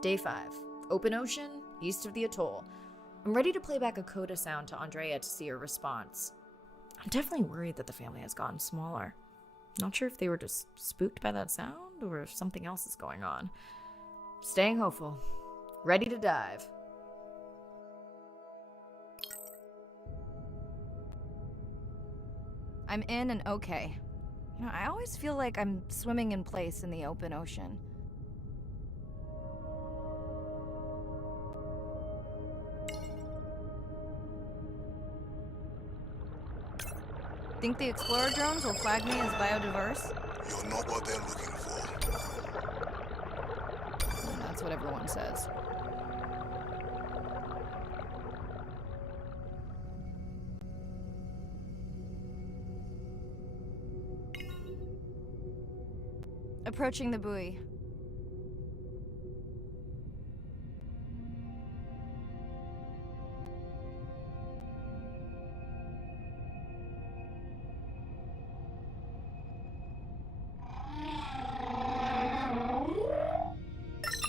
Day 5. Open ocean, east of the atoll. I'm ready to play back a coda sound to Andrea to see her response. I'm definitely worried that the family has gotten smaller. Not sure if they were just spooked by that sound or if something else is going on. Staying hopeful. Ready to dive. I'm in and okay. I always feel like I'm swimming in place in the open ocean. Think the Explorer drones will flag me as biodiverse? You're not what they're looking for. That's what everyone says. Approaching the buoy.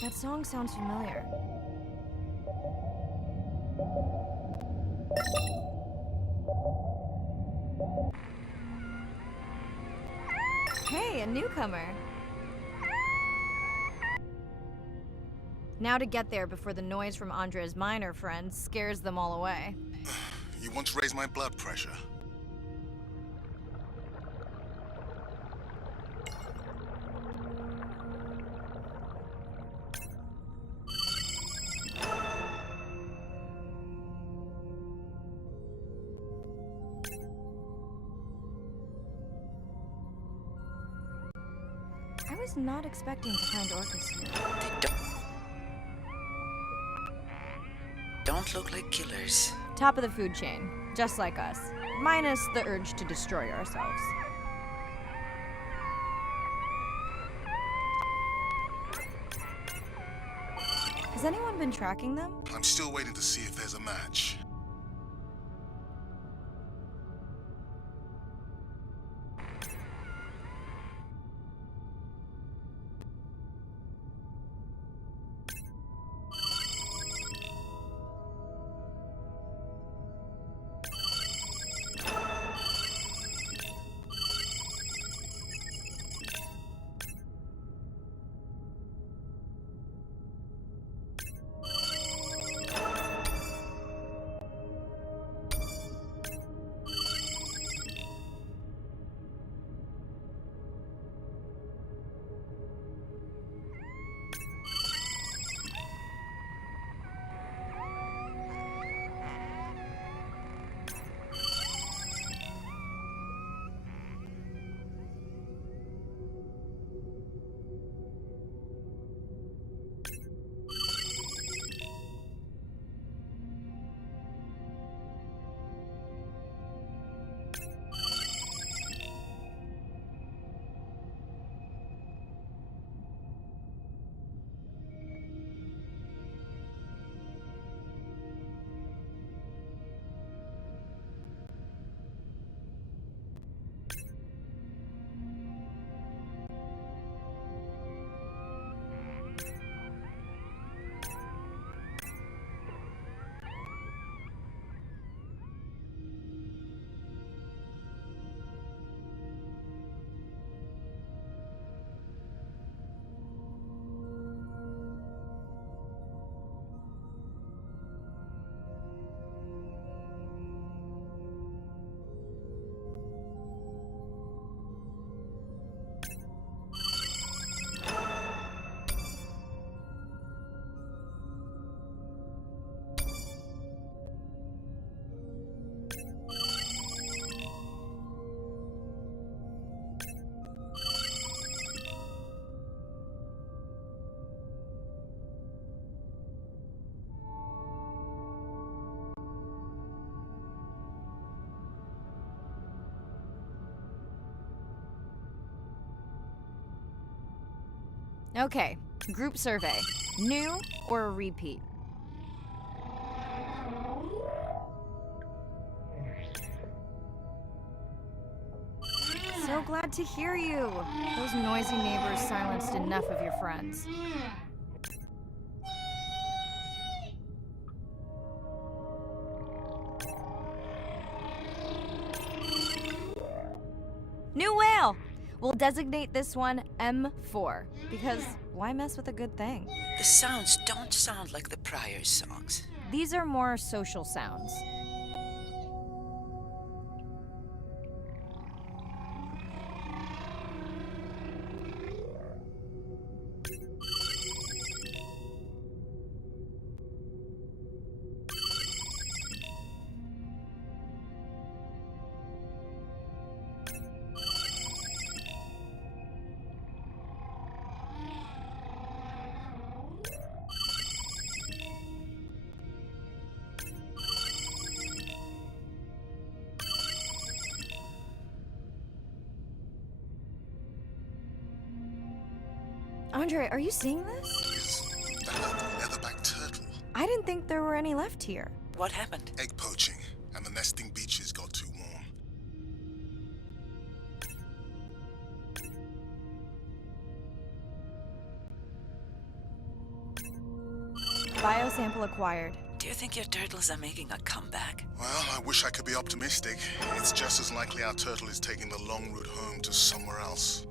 That song sounds familiar. Hey, a newcomer. Now to get there before the noise from Andrea's miner friends scares them all away. You want to raise my blood pressure? I was not expecting to find orcas here. They don't look like killers. Top of the food chain, just like us. Minus the urge to destroy ourselves. Has anyone been tracking them? I'm still waiting to see if there's a match. Okay, group survey. New or a repeat? So glad to hear you. Those noisy neighbors silenced enough of your friends. New whale! We'll designate this one M4, because why mess with a good thing? The sounds don't sound like the prior songs. These are more social sounds. Andre, are you seeing this? Is that a leatherback turtle? I didn't think there were any left here. What happened? Egg poaching, and the nesting beaches got too warm. Biosample acquired. Do you think your turtles are making a comeback? Well, I wish I could be optimistic. It's just as likely our turtle is taking the long route home to somewhere else.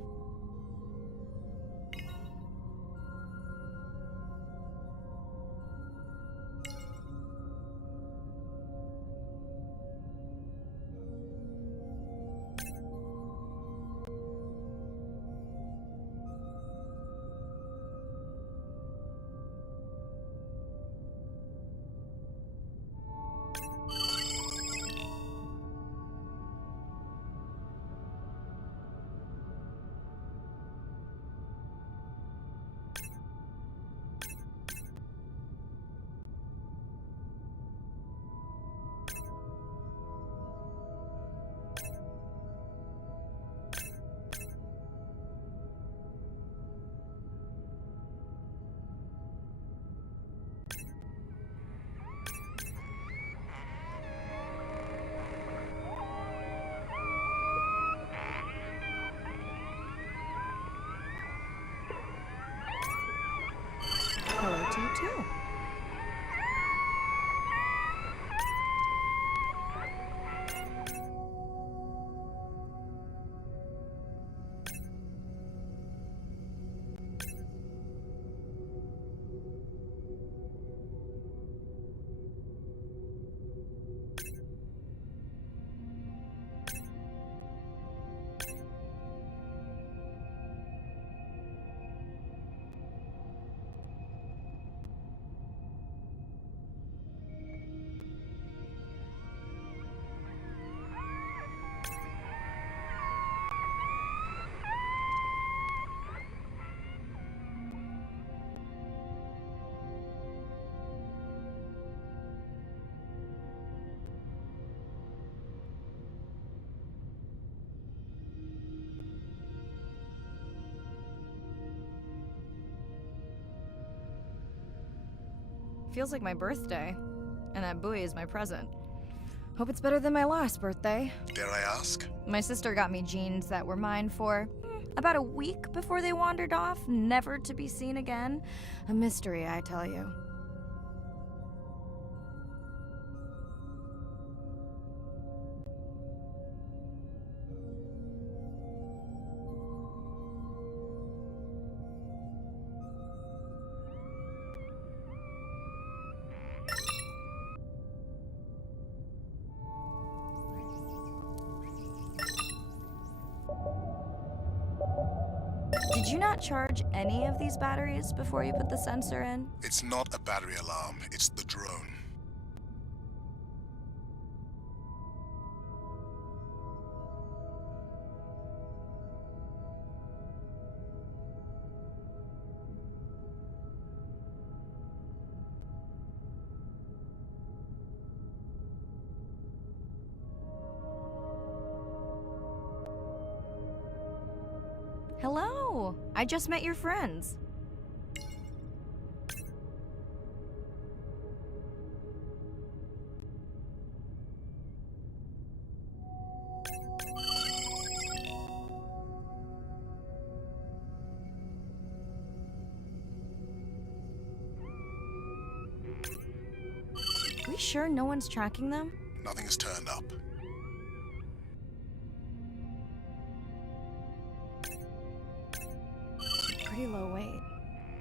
Hello to you too. Feels like my birthday, and that buoy is my present. Hope it's better than my last birthday. Dare I ask? My sister got me jeans that were mine for about a week before they wandered off, never to be seen again. A mystery, I tell you. Did you not charge any of these batteries before you put the sensor in? It's not a battery alarm, it's the drone. Hello! I just met your friends. Are we sure no one's tracking them? Nothing has turned up. pretty low weight.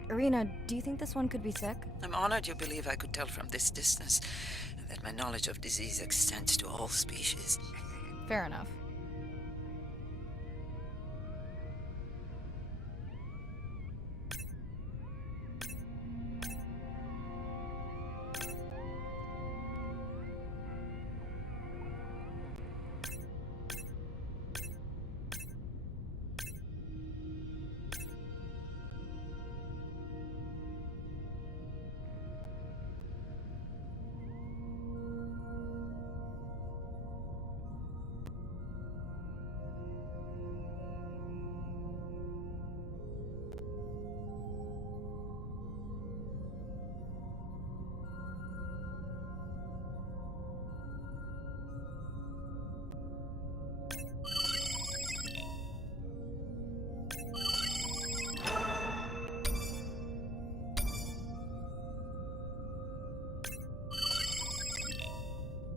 Irina, do you think this one could be sick? I'm honored you believe I could tell from this distance that my knowledge of disease extends to all species. Fair enough.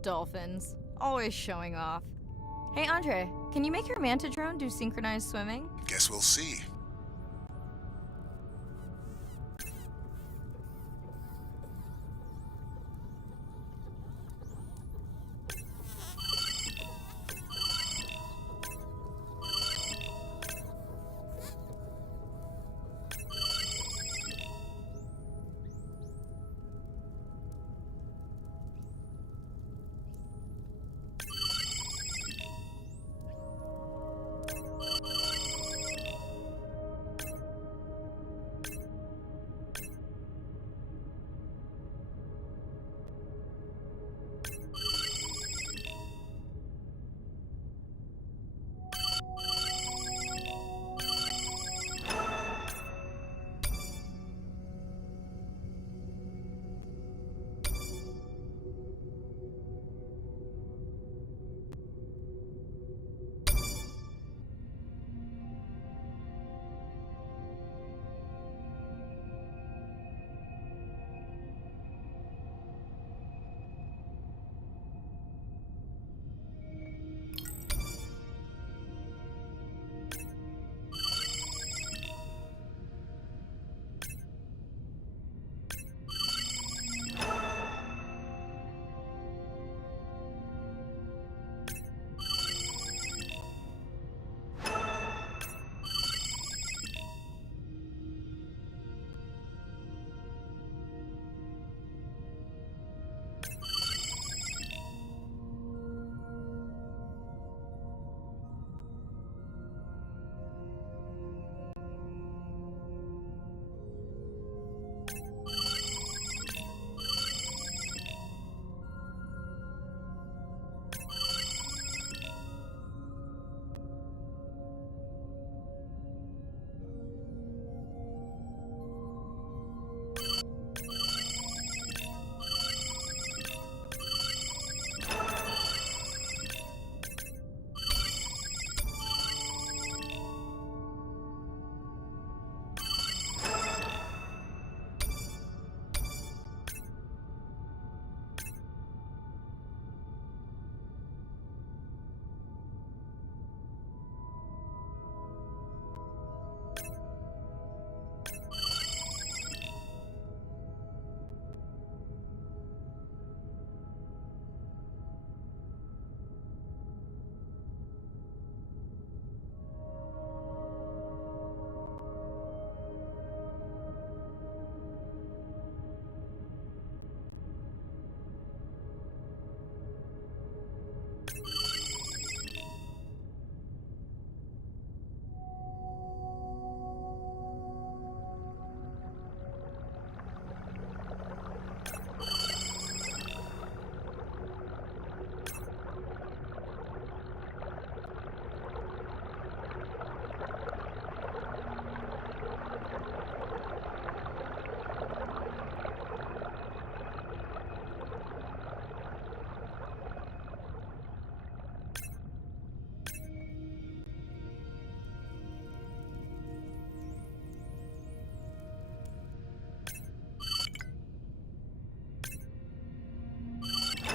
Dolphins. Always showing off. Hey, Andre, can you make your manta drone do synchronized swimming? Guess we'll see.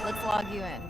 Let's log you in.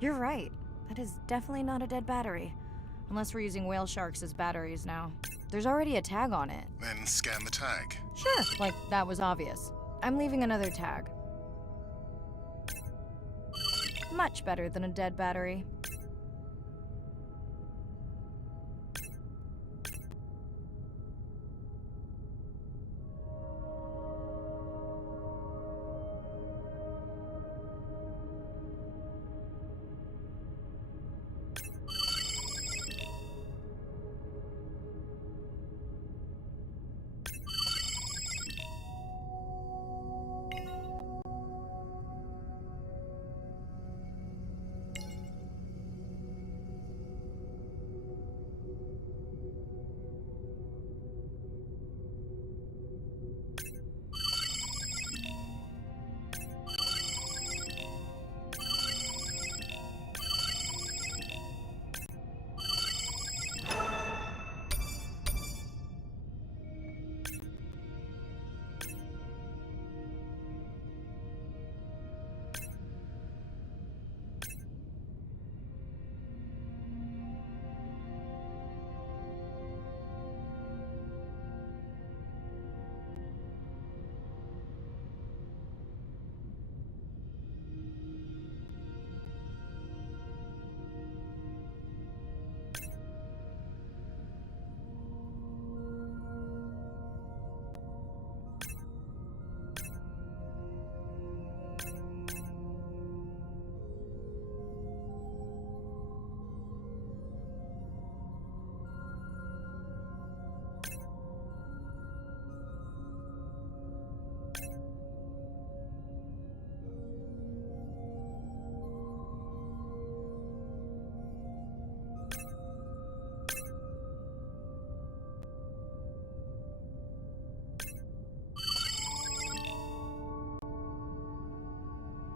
You're right. That is definitely not a dead battery. Unless we're using whale sharks as batteries now. There's already a tag on it. Then scan the tag. Sure, like that was obvious. I'm leaving another tag. Much better than a dead battery.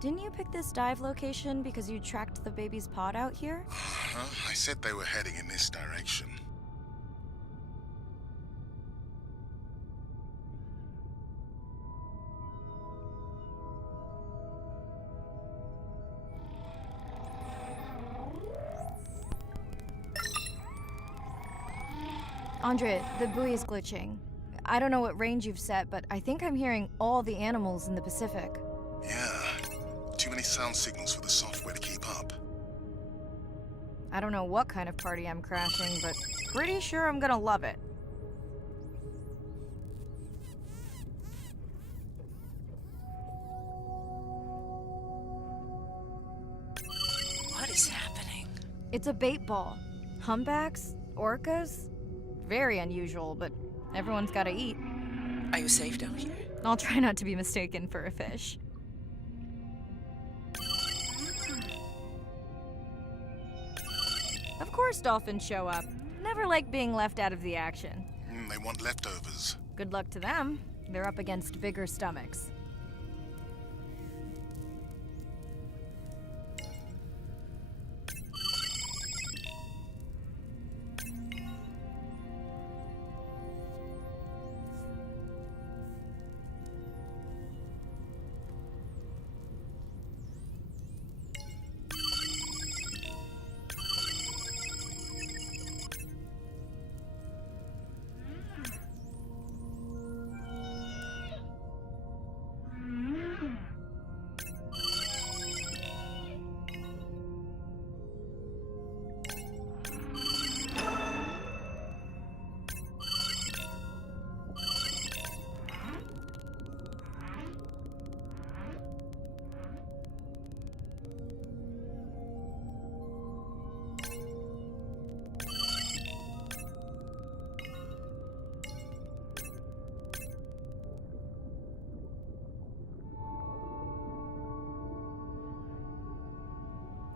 Didn't you pick this dive location because you tracked the baby's pod out here? I said they were heading in this direction. Andre, the buoy's glitching. I don't know what range you've set, but I think I'm hearing all the animals in the Pacific. Yeah, too many sound signals for the software to keep up. I don't know what kind of party I'm crashing, but pretty sure I'm gonna love it. What is happening? It's a bait ball. Humpbacks? Orcas? Very unusual, but everyone's gotta eat. Are you safe down here? I'll try not to be mistaken for a fish. Of course dolphins show up. Never like being left out of the action. They want leftovers. Good luck to them. They're up against bigger stomachs.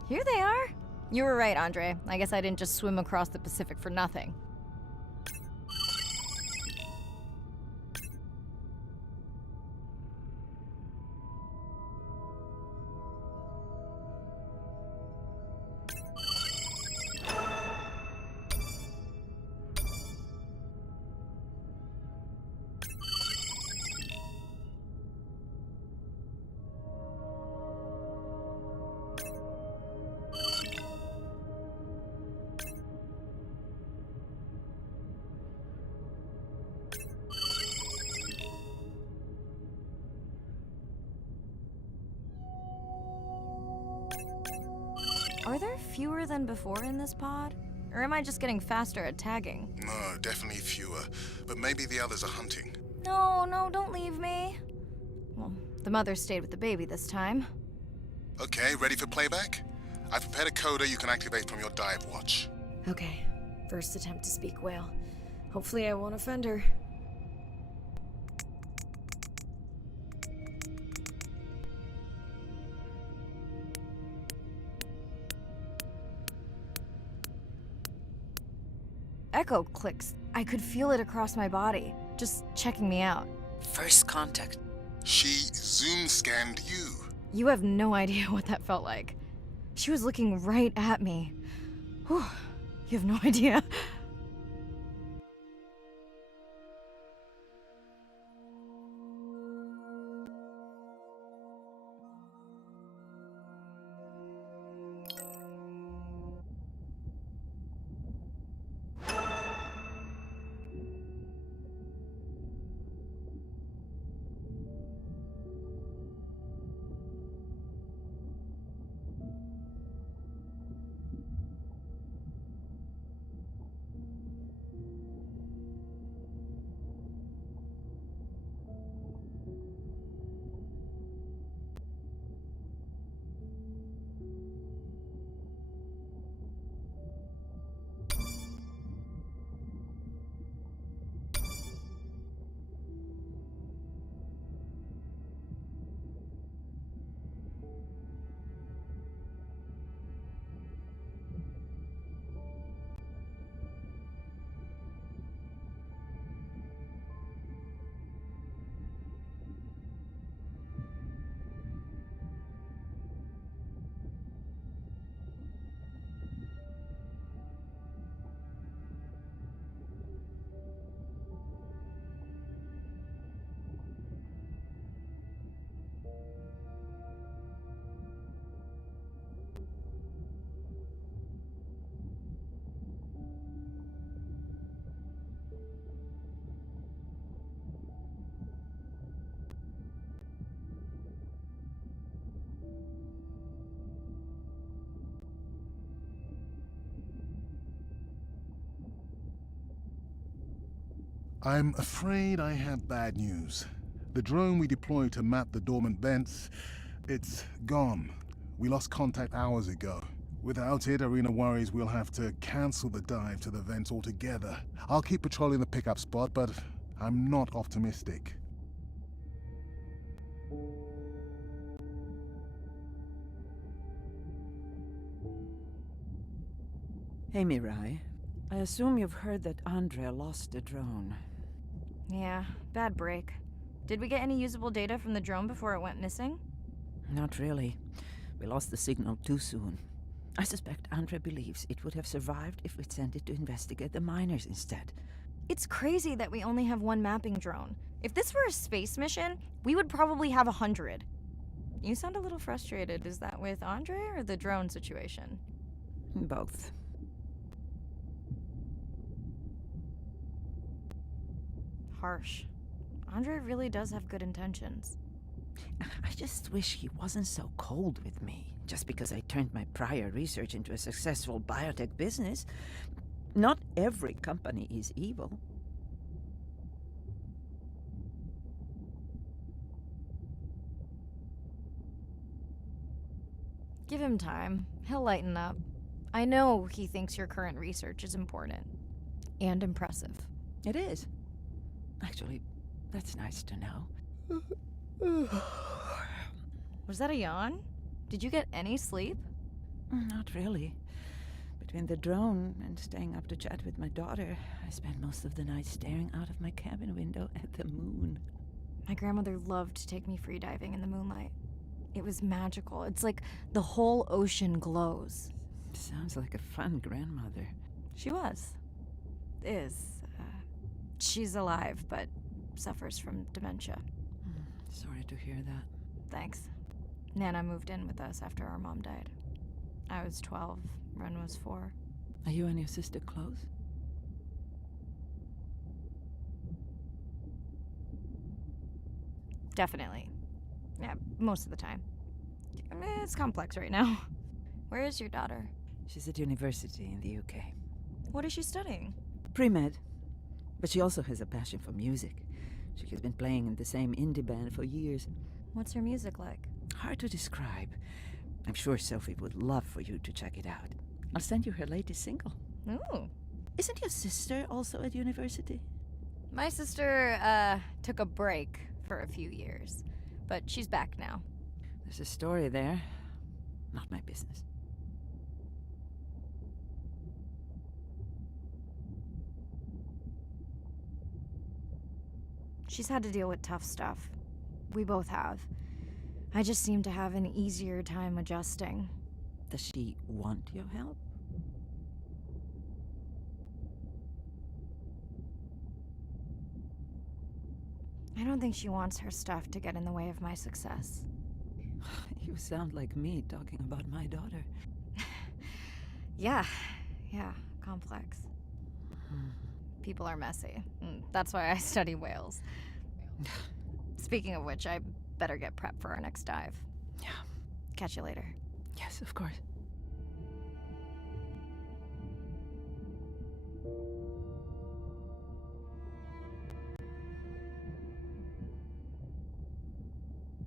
Here they are. You were right, Andre. I guess I didn't just swim across the Pacific for nothing. Are there fewer than before in this pod? Or am I just getting faster at tagging? No, definitely fewer. But maybe the others are hunting. No, don't leave me. Well, the mother stayed with the baby this time. Okay, ready for playback? I've prepared a coda you can activate from your dive watch. Okay, first attempt to speak whale. Hopefully I won't offend her. Echo clicks. I could feel it across my body, just checking me out. First contact. She zoom scanned you. You have no idea what that felt like. She was looking right at me. Whew, you have no idea. I'm afraid I have bad news. The drone we deployed to map the dormant vents, it's gone. We lost contact hours ago. Without it, Arena worries we'll have to cancel the dive to the vents altogether. I'll keep patrolling the pickup spot, but I'm not optimistic. Hey, Mirai. I assume you've heard that Andrea lost a drone. Yeah, bad break. Did we get any usable data from the drone before it went missing? Not really. We lost the signal too soon. I suspect Andrea believes it would have survived if we'd sent it to investigate the miners instead. It's crazy that we only have one mapping drone. If this were a space mission, we would probably have 100. You sound a little frustrated. Is that with Andrea or the drone situation? Both. Harsh. Andrea really does have good intentions. I just wish he wasn't so cold with me, just because I turned my prior research into a successful biotech business. Not every company is evil. Give him time. He'll lighten up. I know he thinks your current research is important. And impressive. It is. Actually, that's nice to know. Was that a yawn? Did you get any sleep? Not really. Between the drone and staying up to chat with my daughter, I spent most of the night staring out of my cabin window at the moon. My grandmother loved to take me freediving in the moonlight. It was magical. It's like the whole ocean glows. Sounds like a fun grandmother. She was. Is. She's alive, but suffers from dementia. Sorry to hear that. Thanks. Nana moved in with us after our mom died. I was 12, Ren was 4. Are you and your sister close? Definitely. Yeah, most of the time. It's complex right now. Where is your daughter? She's at university in the UK. What is she studying? Pre-med. But she also has a passion for music. She has been playing in the same indie band for years. What's her music like? Hard to describe. I'm sure Sophie would love for you to check it out. I'll send you her latest single. Ooh. Isn't your sister also at university? My sister, took a break for a few years. But she's back now. There's a story there. Not my business. She's had to deal with tough stuff. We both have. I just seem to have an easier time adjusting. Does she want your help? I don't think she wants her stuff to get in the way of my success. You sound like me talking about my daughter. Yeah, complex. People are messy. That's why I study whales. Speaking of which, I better get prepped for our next dive. Yeah. Catch you later. Yes, of course.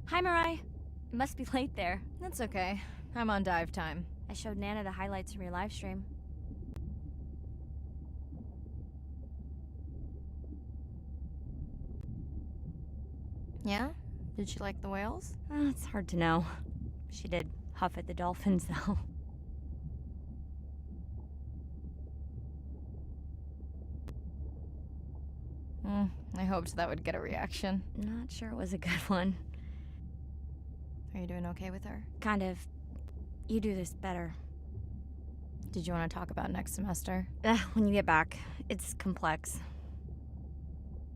Hi, Mirai. It must be late there. That's okay. I'm on dive time. I showed Nana the highlights from your live stream. Yeah? Did she like the whales? It's hard to know. She did huff at the dolphins, though. I hoped that would get a reaction. Not sure it was a good one. Are you doing okay with her? Kind of. You do this better. Did you want to talk about next semester? When you get back. It's complex.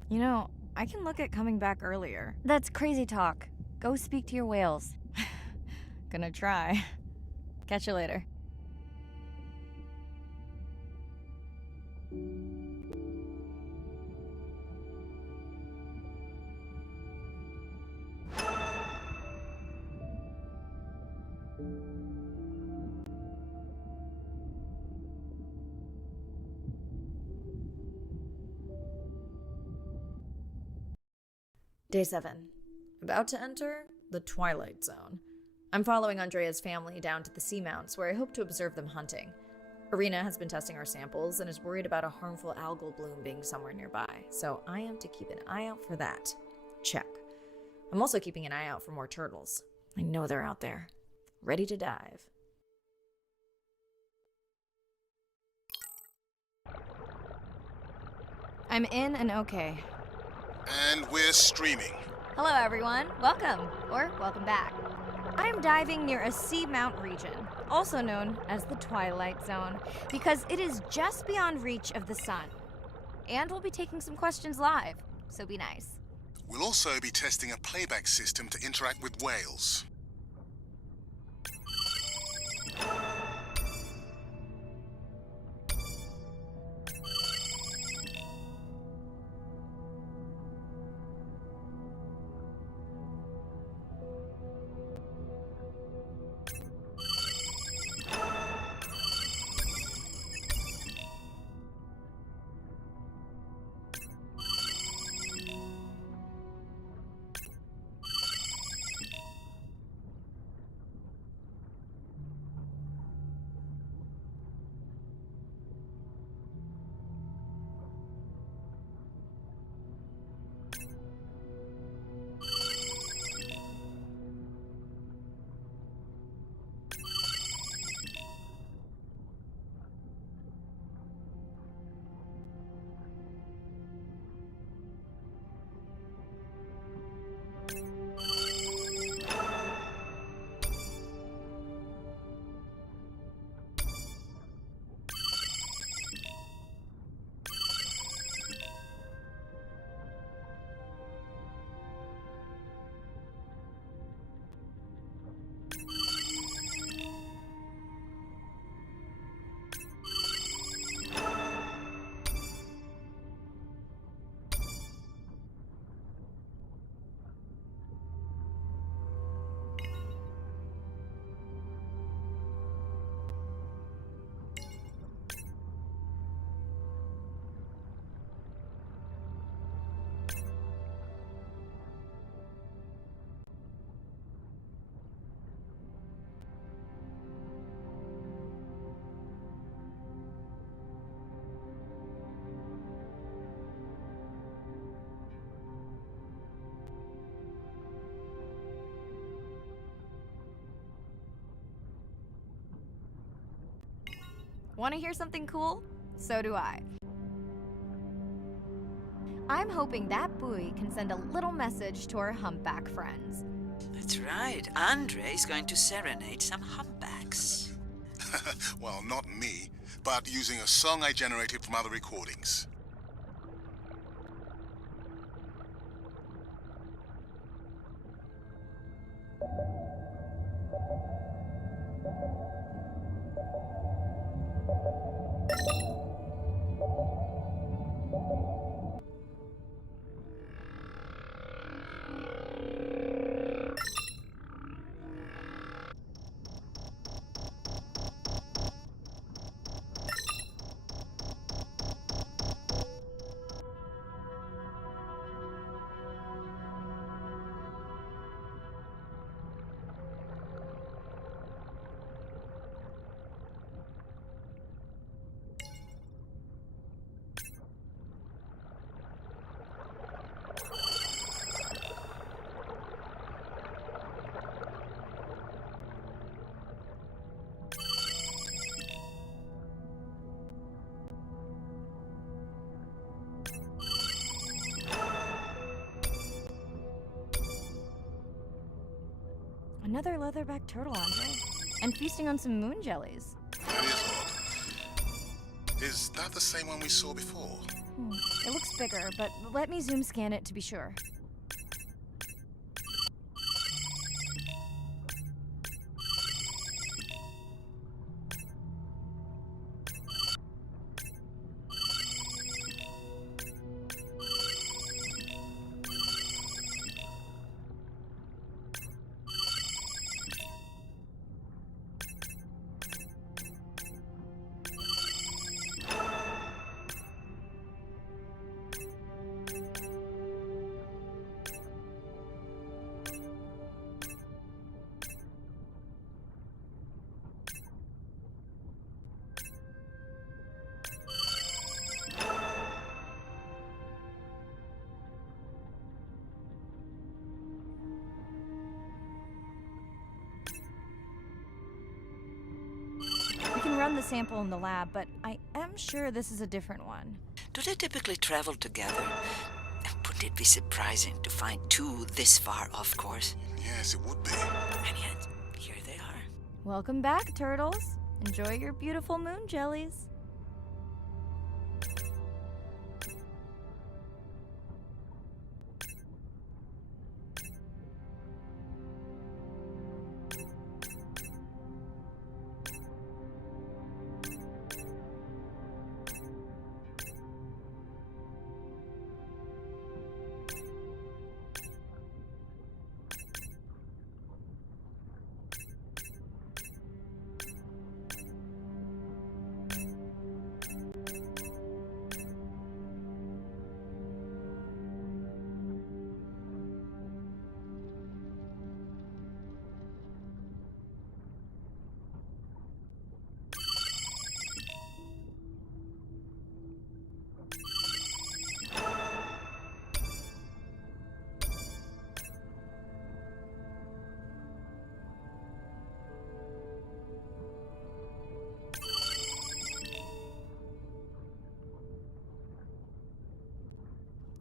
You know, I can look at coming back earlier. That's crazy talk. Go speak to your whales. Gonna try. Catch you later. Day 7. About to enter the Twilight Zone. I'm following Andrea's family down to the seamounts where I hope to observe them hunting. Irina has been testing our samples and is worried about a harmful algal bloom being somewhere nearby, so I am to keep an eye out for that. Check. I'm also keeping an eye out for more turtles. I know they're out there, ready to dive. I'm in and okay. And we're streaming. Hello, everyone. Welcome, or welcome back. I'm diving near a seamount region, also known as the Twilight Zone, because it is just beyond reach of the sun. And we'll be taking some questions live, so be nice. We'll also be testing a playback system to interact with whales. Want to hear something cool? So do I. I'm hoping that buoy can send a little message to our humpback friends. That's right. Andre is going to serenade some humpbacks. Well, not me, but using a song I generated from other recordings. Another leatherback turtle, Andre. And feasting on some moon jellies. That is odd. Is that the same one we saw before? It looks bigger, but let me zoom scan it to be sure. We can run the sample in the lab, but I am sure this is a different one. Do they typically travel together? Would it be surprising to find two this far off course? Yes, it would be. And yet, here they are. Welcome back, turtles. Enjoy your beautiful moon jellies.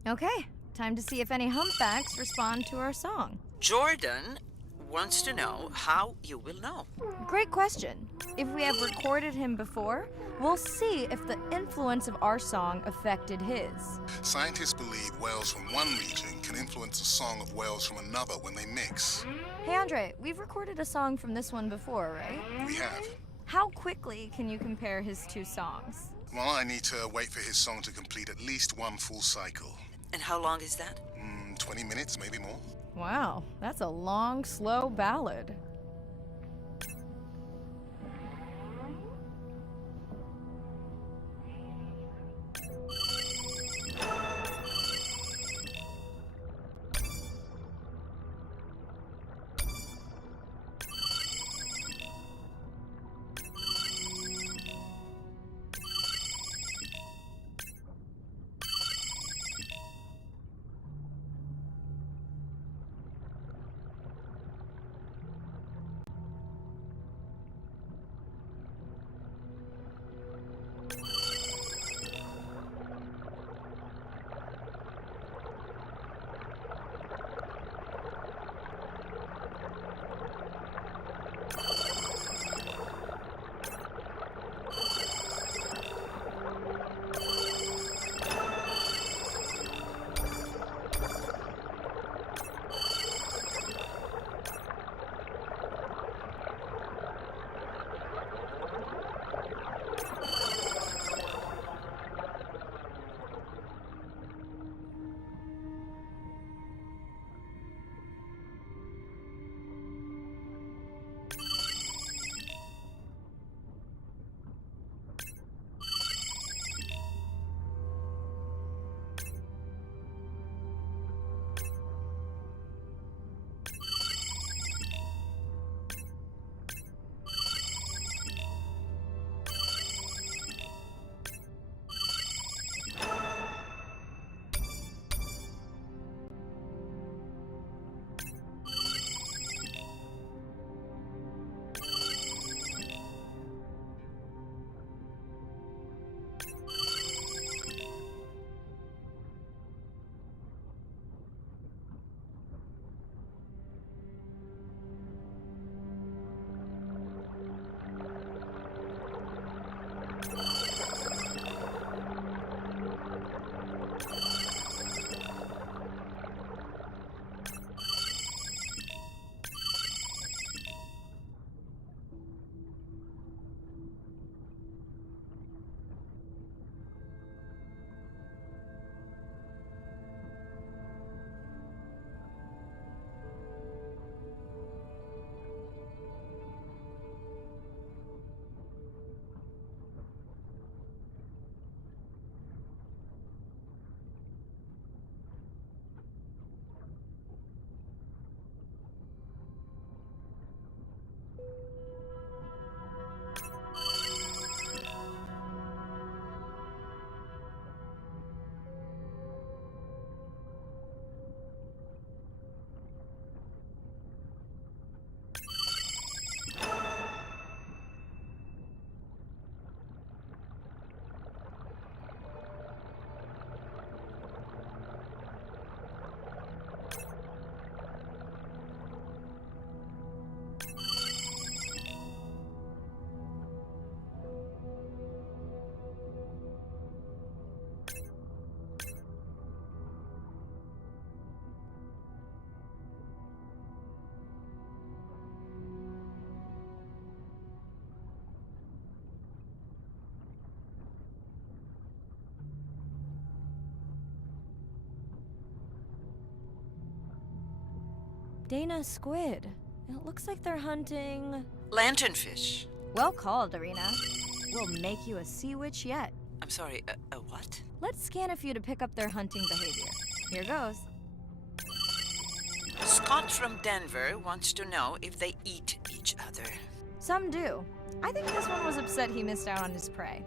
Okay, time to see if any humpbacks respond to our song. Jordan wants to know how you will know. Great question. If we have recorded him before, we'll see if the influence of our song affected his. Scientists believe whales from one region can influence the song of whales from another when they mix. Hey Andre, we've recorded a song from this one before, right? We have. How quickly can you compare his two songs? Well, I need to wait for his song to complete at least one full cycle. And how long is that? 20 minutes, maybe more. Wow, that's a long, slow ballad. Dana squid. It looks like they're hunting... Lanternfish. Well called, Arena. We'll make you a sea witch yet. I'm sorry, a what? Let's scan a few to pick up their hunting behavior. Here goes. Scott from Denver wants to know if they eat each other. Some do. I think this one was upset he missed out on his prey.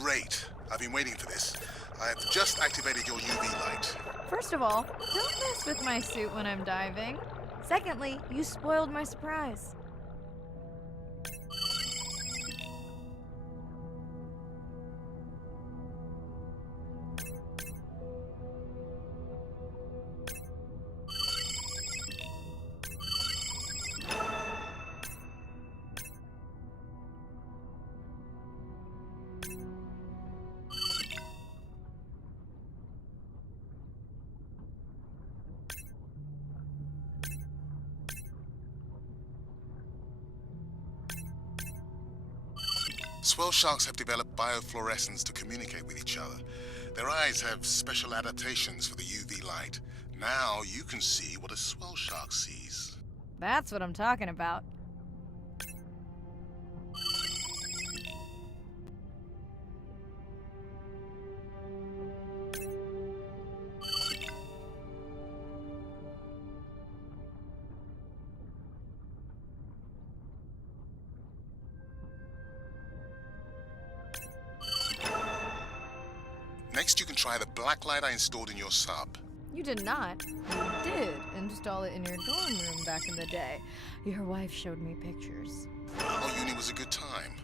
Great. I've been waiting for this. I have just activated your UV light. First of all, don't mess with my suit when I'm diving. Secondly, you spoiled my surprise. Swell sharks have developed biofluorescence to communicate with each other. Their eyes have special adaptations for the UV light. Now you can see what a swell shark sees. That's what I'm talking about. Next, you can try the black light I installed in your sub. You did not. You did install it in your dorm room back in the day. Your wife showed me pictures. Well, uni was a good time.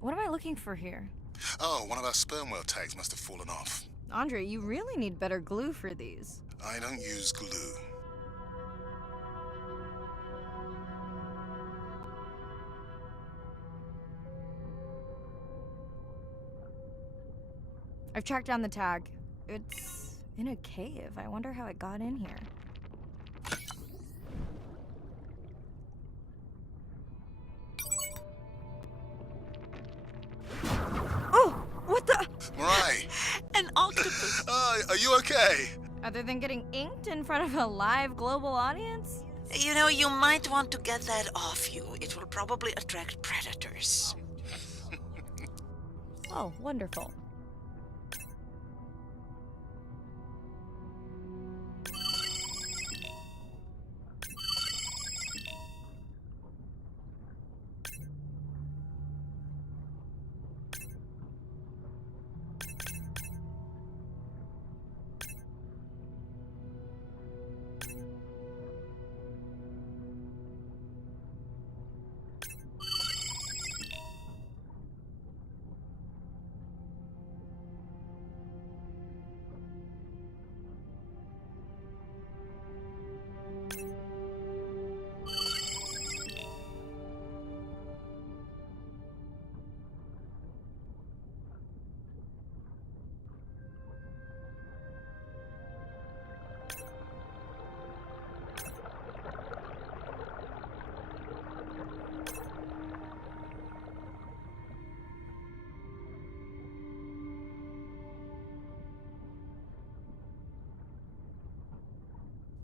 What am I looking for here? Oh, one of our sperm whale tags must have fallen off. Andre, you really need better glue for these. I don't use glue. I've tracked down the tag. It's in a cave. I wonder how it got in here. Oh! What the? Right. An octopus. Are you okay? Other than getting inked in front of a live global audience? You know, you might want to get that off you. It will probably attract predators. Oh, wonderful.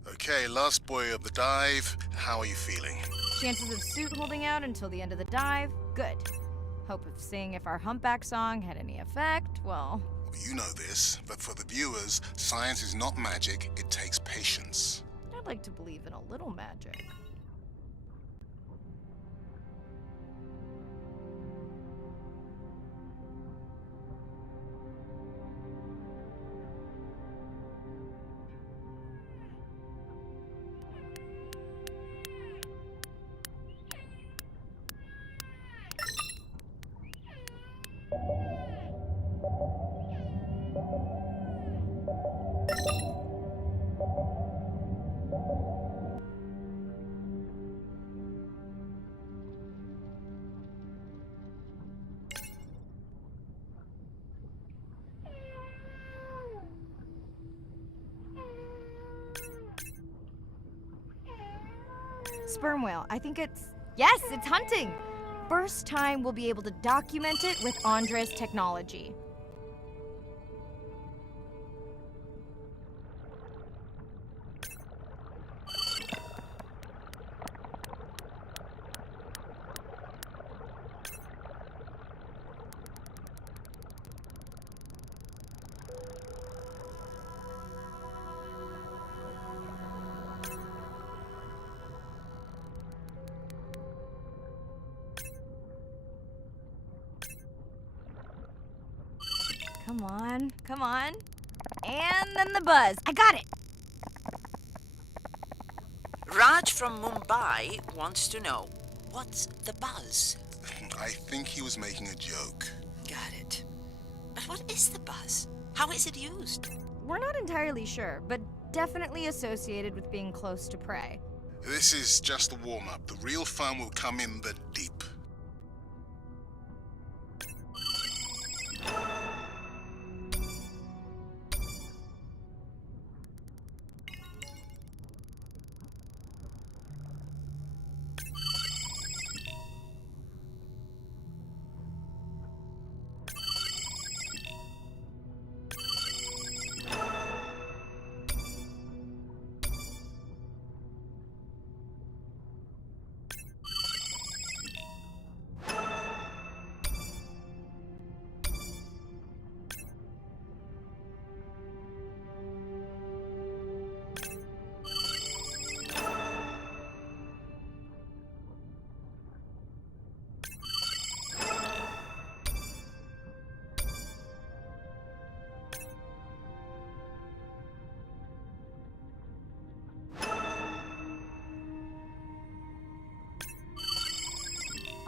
Okay, last boy of the dive. How are you feeling? Chances of suit holding out until the end of the dive? Good. Hope of seeing if our humpback song had any effect? Well, You know this, but for the viewers, science is not magic, it takes patience. I'd like to believe in a little magic. Sperm whale. I think it's... Yes, it's hunting! First time we'll be able to document it with Andre's technology. Come on, come on. And then the buzz. I got it! Raj from Mumbai wants to know, what's the buzz? I think he was making a joke. Got it. But what is the buzz? How is it used? We're not entirely sure, but definitely associated with being close to prey. This is just the warm-up. The real fun will come in the deep.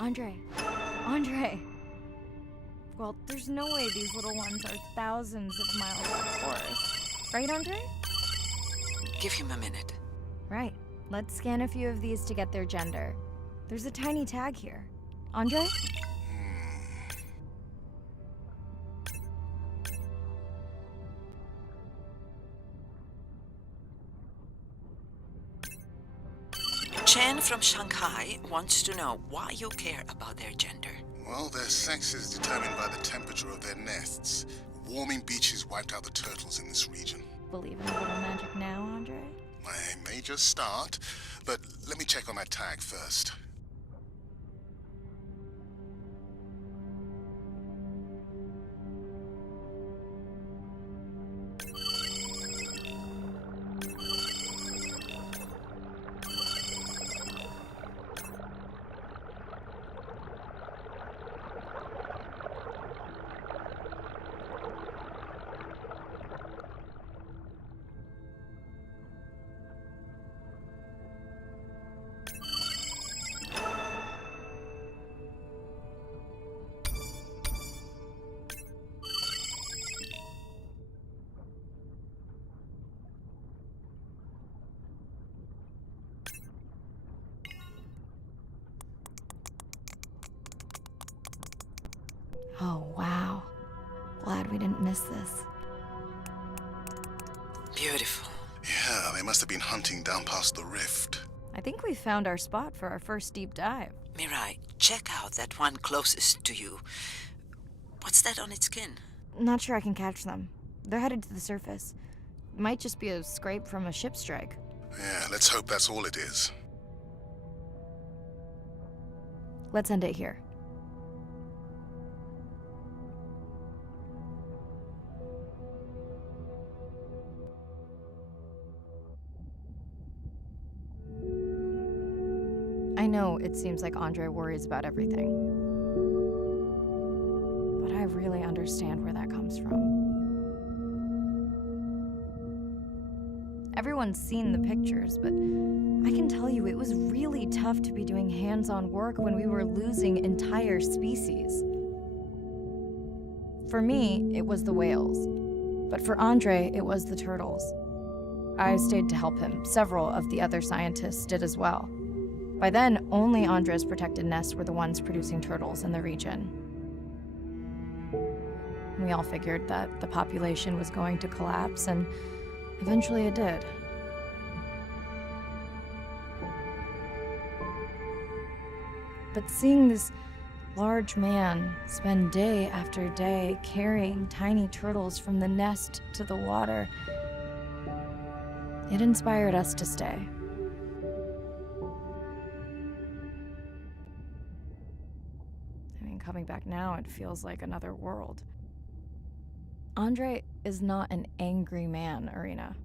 Andre. Andre. Well, there's no way these little ones are thousands of miles of course. Right, Andre? Give him a minute. Right. Let's scan a few of these to get their gender. There's a tiny tag here. Andre? Chen from Shanghai wants to know why you care about their gender. Well, their sex is determined by the temperature of their nests. Warming beaches wiped out the turtles in this region. Believe in a little magic now, Andre? I may just start, but let me check on that tag first. Oh, wow. Glad we didn't miss this. Beautiful. Yeah, they must have been hunting down past the rift. I think we found our spot for our first deep dive. Mirai, check out that one closest to you. What's that on its skin? Not sure I can catch them. They're headed to the surface. Might just be a scrape from a ship strike. Yeah, let's hope that's all it is. Let's end it here. I know it seems like Andre worries about everything, but I really understand where that comes from. Everyone's seen the pictures, but I can tell you it was really tough to be doing hands-on work when we were losing entire species. For me, it was the whales, but for Andre, it was the turtles. I stayed to help him. Several of the other scientists did as well. By then, only Andre's protected nests were the ones producing turtles in the region. We all figured that the population was going to collapse, and eventually it did. But seeing this large man spend day after day carrying tiny turtles from the nest to the water, it inspired us to stay. Coming back now, it feels like another world. Andre is not an angry man, Irina.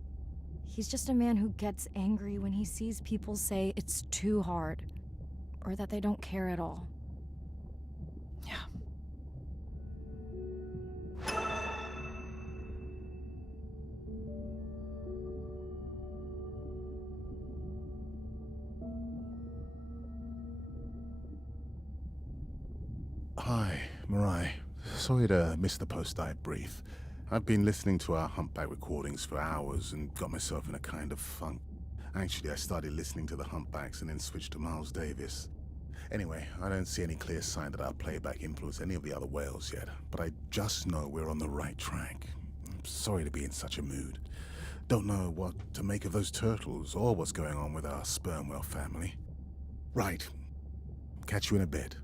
He's just a man who gets angry when he sees people say it's too hard, or that they don't care at all. Yeah. Hi, Mirai. Sorry to miss the post-dive brief. I've been listening to our humpback recordings for hours and got myself in a kind of funk. Actually, I started listening to the humpbacks and then switched to Miles Davis. Anyway, I don't see any clear sign that our playback influenced any of the other whales yet, but I just know we're on the right track. I'm sorry to be in such a mood. Don't know what to make of those turtles or what's going on with our sperm whale family. Right. Catch you in a bit.